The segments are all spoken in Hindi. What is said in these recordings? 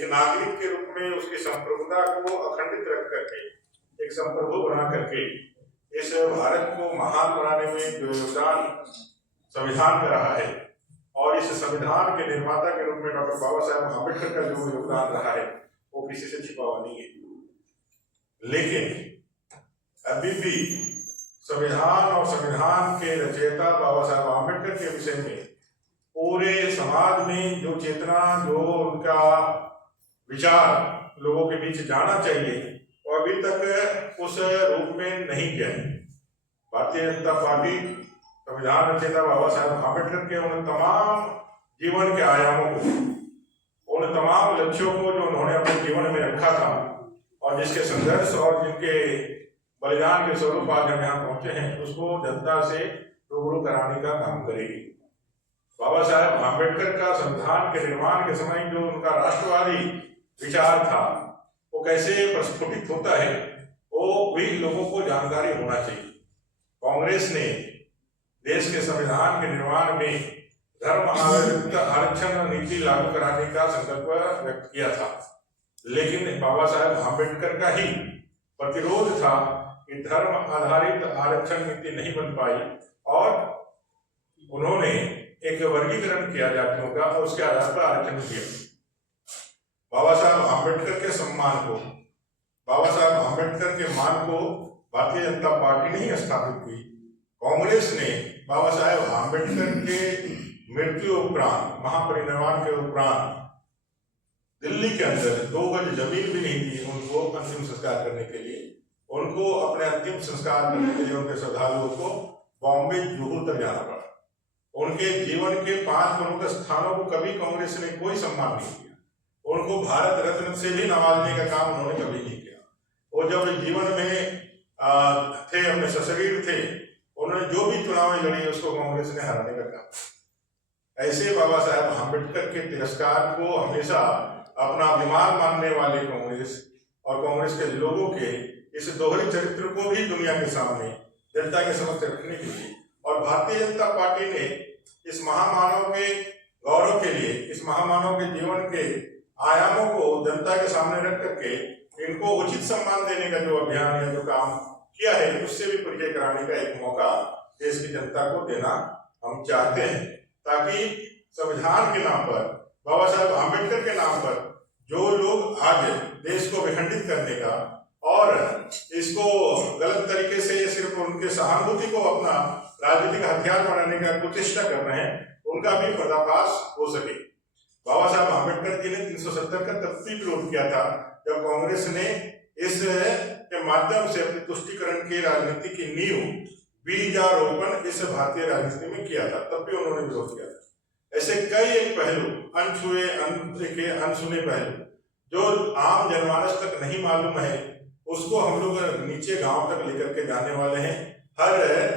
एक नागरिक के रूप में उसकी संप्रभुता को अखंडित रख करके, एक संप्रभु बना करके इस भारत को महान बनाने में जो योगदान संविधान का रहा है, और इस संविधान के निर्माता के रूप में डॉक्टर बाबा साहेब अम्बेडकर का जो योगदान रहा है वो किसी से छिपा हुआ नहीं है। लेकिन अभी भी संविधान और संविधान के रचयिता बाबा साहेब अम्बेडकर के विषय में पूरे समाज में जो चेतना, जो उनका विचार लोगों के बीच जाना चाहिए, वो अभी तक उस रूप में नहीं गया है। भारतीय जनता पार्टी संविधान रचयिता बाबा साहेब अम्बेडकर के उन तमाम जीवन के आयामों को, उन तमाम लक्ष्यों को जो उन्होंने अपने जीवन में रखा था और जिसके संघर्ष और जिनके बलिदान के स्वरूप आज हम यहाँ पहुंचे हैं, उसको जनता से रूबरू कराने का काम करेगी। बाबा साहेब अम्बेडकर का संविधान के निर्माण के समय जो उनका राष्ट्रवादी विचार था वो कैसे प्रस्फुटित होता है वो भी लोगों को जानकारी होना चाहिए। कांग्रेस ने देश के संविधान के निर्माण में धर्म आरक्षण नीति लागू कराने का संकल्प व्यक्त किया था, लेकिन बाबा साहेब अम्बेडकर का ही प्रतिरोध था कि धर्म आधारित आरक्षण नीति नहीं बन पाई और उन्होंने एक वर्गीकरण किया जातियों का और उसके आधार पर आरक्षण दिया। बाबा साहब अम्बेडकर के सम्मान को, बाबा साहब अम्बेडकर के मान को भारतीय जनता पार्टी ने ही स्थापित की। कांग्रेस ने बाबा साहेब अम्बेडकर के मृत्यु उपरांत, महापरिनिर्वाण के उपरांत दिल्ली के अंदर 2 गज जमीन भी नहीं दी उनको अंतिम संस्कार करने के लिए। उनको अपने अंतिम संस्कार करने के लिए उनके श्रद्धालुओं को बॉम्बे जुहू तक जाना पड़ा। उनके जीवन के 5 प्रमुख स्थानों को कभी कांग्रेस ने कोई सम्मान नहीं किया। उनको भारत रत्न से भी नवाजने का काम उन्होंने कभी नहीं किया। वो जब जीवन में थे, अपने सशरीर थे, उन्होंने जो भी चुनाव लड़ी उसको कांग्रेस ने हराने का काम। ऐसे बाबा साहेब अम्बेडकर के तिरस्कार को हमेशा अपना अभिमान मानने वाले कांग्रेस और कांग्रेस के लोगों के इस दोहरे चरित्र को भी दुनिया के सामने, जनता के समक्ष रखने के लिए और भारतीय जनता पार्टी ने इस महामानव के गौरव के लिए, इस महामानव के जीवन के आयामों को जनता के सामने रख करके इनको उचित सम्मान देने का जो अभियान या जो काम किया है, उससे भी परिचय कराने का एक मौका देश की जनता को देना हम चाहते हैं, ताकि संविधान के नाम पर, बाबा साहब अम्बेडकर के नाम पर जो लोग आज देश को विखंडित करने का और इसको गलत तरीके से सिर्फ उनके सहानुभूति को अपना राजनीतिक हथियार बनाने का कुचेष्टा कर रहे हैं, उनका भी पर्दाफाश हो सके। बाबा साहब अम्बेडकर जी ने 370 का तब भी विरोध किया था जब कांग्रेस ने इस के माध्यम से अपनी तुष्टीकरण की राजनीति की नींव, बीजारोपण इस भारतीय राजनीति में किया था, तब भी उन्होंने विरोध किया था। ऐसे कई एक पहलू, अनछुए अनसुने पहलू जो आम जनमानस तक नहीं मालूम है, उसको हम लोग नीचे गांव तक लेकर के जाने वाले हैं, हर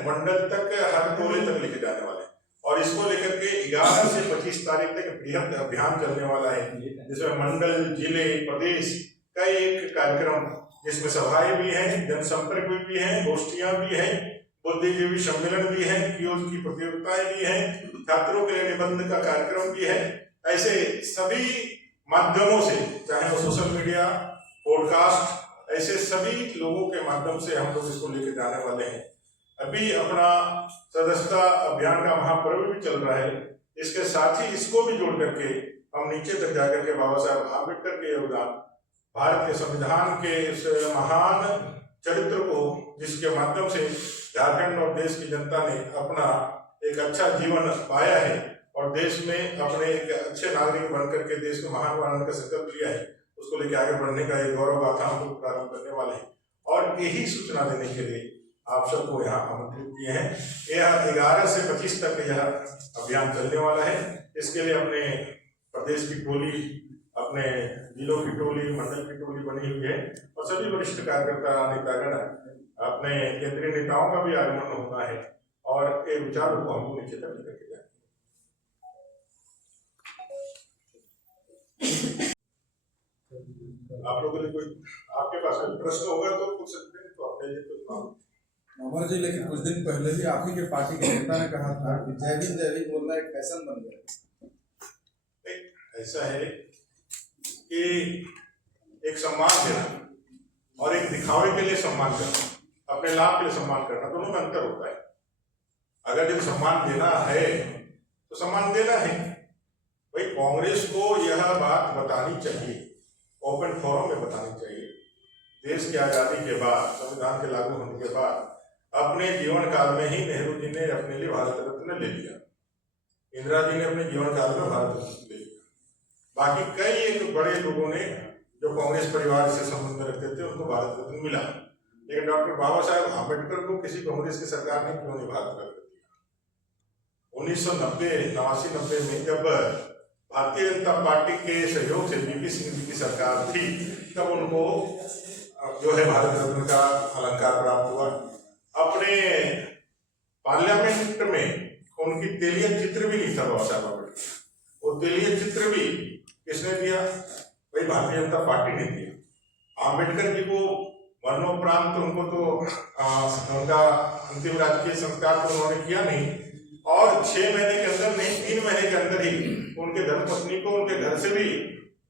मंडल तक, हर टोले तक लेकर जाने वाले हैं और इसको लेकर के 11 से 25 तारीख तक बृहद अभियान चलने वाला है, जिसमें मंडल, जिले, प्रदेश का एक कार्यक्रम, जिसमें सभाएं भी हैं, जनसंपर्क भी हैं, गोष्ठियां भी हैं, बुद्धिजीवी सम्मेलन भी है, क्यूज की प्रतियोगिताएं भी हैं, छात्रों के लिए निबंध का कार्यक्रम भी है। ऐसे सभी माध्यमों से, चाहे वो सोशल मीडिया, पॉडकास्ट, ऐसे सभी लोगों के माध्यम से हम लोग इसको लेकर जाने वाले हैं। अभी अपना सदस्यता अभियान का महापर्व भी चल रहा है, इसके साथ ही इसको भी जोड़ करके हम नीचे तक जाकर के बाबा साहब अम्बेडकर के योगदान, भारत के संविधान के इस महान चरित्र को, जिसके माध्यम से झारखंड और देश की जनता ने अपना एक अच्छा जीवन पाया है और देश में अपने एक अच्छे नागरिक बनकर के देश को महान बनाने का संकल्प लिया है, उसको लेकर आगे बढ़ने का एक गौरव गाथा हम लोग प्रारंभ करने वाले हैं। और यही सूचना देने के लिए आप सबको यहाँ आमंत्रित किए हैं। यह 11 से 25 तक यह अभियान चलने वाला है। इसके लिए अपने प्रदेश की टोली, अपने जिलों की टोली, मंडल की टोली बनी हुई है और सभी वरिष्ठ कार्यकर्ता, नेतागण, अपने केंद्रीय नेताओं का भी आगमन होना है और ये विचारों को हमको नीचे तक लेकर के जाए। आप लोगों ने कोई, आपके पास कोई प्रश्न होगा तो पूछ सकते हैं, तो अपने लिए तो अमर जी, लेकिन कुछ दिन पहले भी आप ही के पार्टी के नेता ने कहा था कि जय भीम बोलना एक फैशन बन गया। ऐसा है कि एक सम्मान देना और एक दिखावे के लिए सम्मान करना, अपने लाभ के लिए सम्मान करना, दोनों में अंतर होता है। अगर जब सम्मान देना है तो सम्मान देना है। भाई कांग्रेस को यह बात बतानी चाहिए, ओपन फोरम में बतानी चाहिए। देश की आजादी के बाद, संविधान के लागू होने के बाद अपने जीवन काल में ही नेहरू जी ने अपने लिए भारत रत्न ले लिया, इंदिरा जी ने अपने जीवन काल में भारत रत्न ले लिया। बाकी कई एक बड़े लोगों ने जो कांग्रेस परिवार से संबंध रखते थे उनको भारत रत्न मिला, लेकिन डॉक्टर बाबा साहेब आम्बेडकर को किसी कांग्रेस की सरकार ने क्यों नहीं भारत रत्न दिया? 1989 में जब भारतीय जनता पार्टी के सहयोग से वीपी सिंह जी की सरकार थी, तब उनको जो है भारत रत्न का अलंकार प्राप्त हुआ। अपने पार्लियामेंट में उनकी तेलीय चित्र भी नहीं था बाबा साहब आम्बेडकर, वो तेलीय चित्र भी किसने दिया? भाई भारतीय जनता पार्टी ने दिया। आम्बेडकर जी को मरणोपरांत उनको तो उनका अंतिम राजकीय संस्कार तो उन्होंने किया नहीं, और 6 महीने के अंदर नहीं, 3 महीने के अंदर ही उनके धर्मपत्नी को उनके घर से भी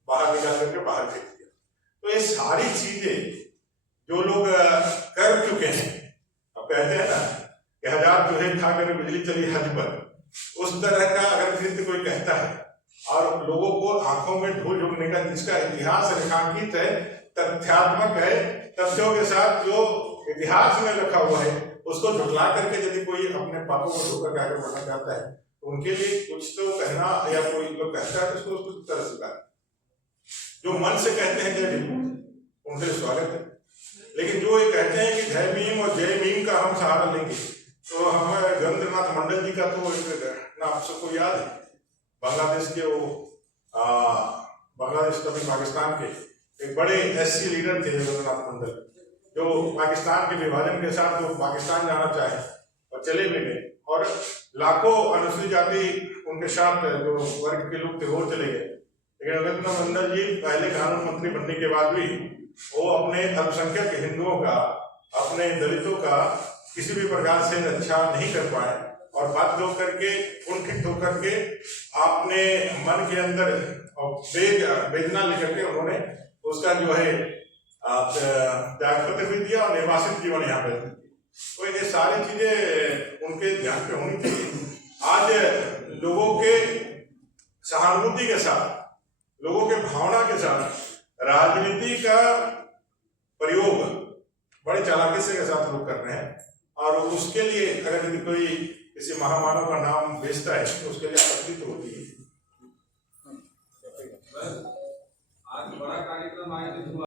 बाहर निकाल करके बाहर फेंक दिया। तो ये सारी चीजें जो लोग कर चुके हैं, अब कहते हैं ना कि 1000 चूहे खाकर बिजली चली हज पर, उस तरह का अगर कृत्य कोई कहता है और लोगों को आंखों में धूल झोंकने का, जिसका इतिहास रेखांकित है, तथ्यात्मक है, तथ्यों के साथ जो इतिहास में रखा हुआ है, उसको झुठला करके यदि कोई अपने पापों को धोकर आगे बढ़ना चाहता है तो उनके लिए कुछ तो कहना, या कोई लोग कहता है तो उसको कुछ तरह से जो मन से कहते हैं जय भीम, उनके लिए स्वागत है। लेकिन जो ये कहते हैं कि जय भीम और जय भीम का हम सहारा लेंगे, तो हम गगनेंद्रनाथ मंडल जी का तो नाम सबको याद है, बांग्लादेश के वो बांग्लादेश तभी पाकिस्तान के एक बड़े एससी लीडर थे गगनेंद्रनाथ मंडल, जो पाकिस्तान के विभाजन के साथ जो पाकिस्तान जाना चाहे और चले भी गए, और लाखों अनुसूचित जाति उनके साथ जो वर्ग के लोग थे वो चले गए। लेकिन गगनेंद्रनाथ मंडल जी पहले कानून मंत्री बनने के बाद भी वो अपने अल्पसंख्यक हिंदुओं का, अपने दलितों का किसी भी प्रकार से रक्षा नहीं कर पाए, और बात लोग करके कुंठित होकर के अपने मन के अंदर वेदना लेकर के उन्होंने उसका जो है त्यागपत्र भी दिया और निर्वासित जीवन यहाँ पे। तो ये सारी चीजें उनके ध्यान पे होनी चाहिए। आज लोगों के सहानुभूति के साथ, लोगों के भावना के साथ राजनीति का प्रयोग बड़े चालाकी से के साथ लोग कर रहे हैं, और उसके लिए अगर यदि कोई किसी महामानव का नाम बेचता है तो उसके लिए आपत्ति तो होती है। आज बड़ा कार्यक्रम आयोजित हुआ।